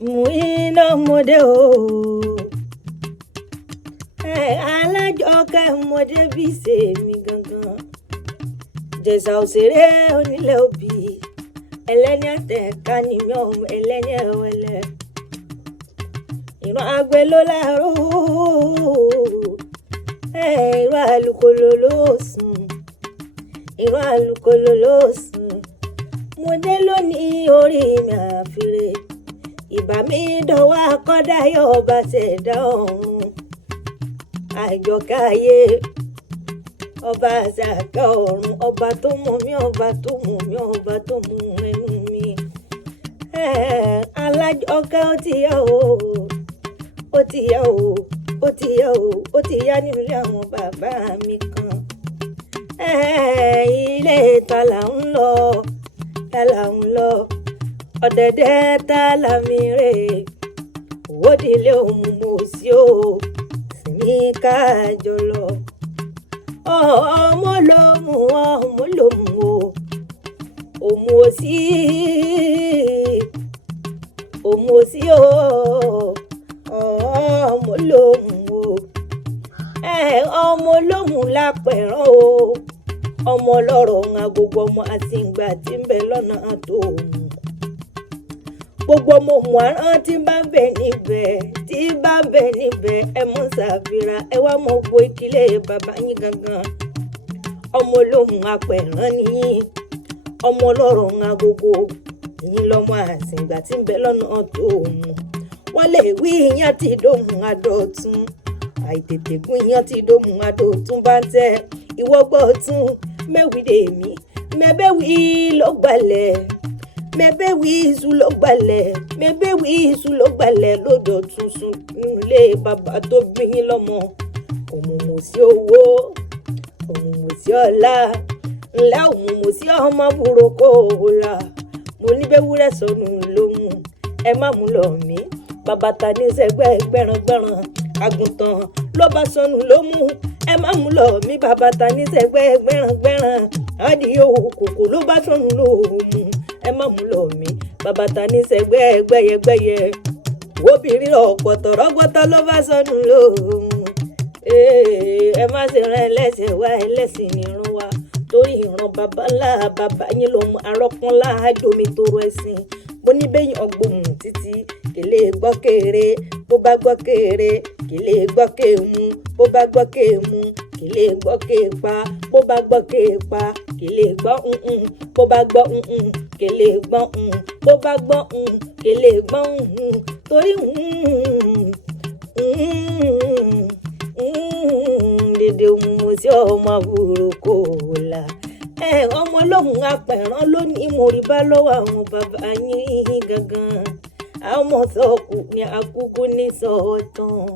Muina mode o. Alájọkẹ́ mọdé bí sèmi gangan. Jẹ̀sà òṣèré onílẹ̀ òbí. Ẹlẹ́ni àtẹ̀ká ni mi ọmọ ẹlẹ́ni ẹ̀wẹ̀lẹ̀. Ìran àgbẹ̀ ló láàárọ̀. Ìran àlùkòlò ló sùn. Ìran àlùkòlò ló sùn. Mo dé lónìí orí mi àfiré. Ìbà mi dọ̀wọ́ akọ́dáyọ̀ ọba ṣẹ̀dá ọ̀run. Àjọkẹ́ ayé ọba àṣàkẹ́ ọ̀run, ọba tó mọ̀ mí, ọba tó mọ̀ mí, ọba tó mú ẹnu mi. Alájọkẹ́ ó ti yá o, ó ti yá o, ó ti yá o, ó ti yá nínú ilé àwọn bàbá mi kan. Ilé ta là ń lọ, ta là ń lọ, ọ̀dẹ̀dẹ̀ ta là mí rè, òwòdìlé òun mo sí o. Ní kájọ lọ ọmọ ló mú o òmù òsì o ọmọ ló mú o ọmọ ló mú lápẹ̀rán o ọmọ lọ́rọ̀ agogo ọmọ àtìgbà tí ń bẹ lọ́nà tó mú gbogbo ọmọ òmù àrán tí bá ń bẹ níbẹ̀ ẹ mọ́ ṣàfihàn ẹ wá mọ́ bo ìkílé bàbá yín gangan ọmọ olóhùn apẹ̀rán nìyí ọmọ ọlọ́rọ̀ agogo yín lọ́mọ àsìngbà tí ń bẹ lọ́nà tó mú wọ́n lè wí iyán tí dóhùn adọ̀tún àìtètè gún iyán tí dóhùn adọ̀tún bá ń tẹ ìwọ́gbọ́ tún mẹ́wìí dèmí mẹ́bẹ́wìí ló gbalẹ̀ mẹ́bẹ́wìí iṣu ló gbalẹ̀ lọ́dọ̀ tuntun nílé bàbá tó bí yín lọ́mọ òmùmù sí owó òmùmù sí ọlá ńlá òmùmù sí ọmọ burúkú ọ̀la mo ní bẹ́wúrẹ́ sọnù lóhùn ẹ má mú lọ mí bàbá ta ní sẹ́gbẹ́ gbẹ̀ràngbẹ̀ràn àgùntàn ló bá sọnù ló mú ẹ má mú lọ mí bàbá ta ní sẹ́gbẹ́ gbẹ̀ràngbẹ̀ràn adìyẹ òkòkò ló bá sọnù lóhùn ẹ má mú lọ mí bàbá ta ní sẹ́gbẹ́ gbẹ̀yẹgbẹ̀yẹ obìnrin ọ̀pọ̀tọ̀ rọ́gbọ́tọ́ ló bá sọnù lóhùn ẹ má ṣe rán ẹlẹ́sìn wá ẹlẹ́sìn nìrún wa torí ìran bàbá ńlá bàbá yín ló mú arọ́pọ́nlá àjòmí toro ẹ̀sìn mo ní bẹ́yìn ọgbọ̀mù títí kèlè gbọ́ kéré bó bá gbọ́ kéré kèlè gbọ́ kémú bó bá gbọ́ kémú kèlè gbọ́ képa bó bá gbọ́ képa kèlè gbọ́ bó bá gbọ́ kèlè gbọ́ bó bá gbọ́ kèlè gbọ́ torí dédé mo sí ọmọ burúkú ọ̀la ọmọ lóhùn apẹ̀rán lónìí mo rí bá lọ́wọ́ àwọn bàbá yín gangan àwọn ọmọ sọ̀kù ní akúkú ní sọ̀tàn.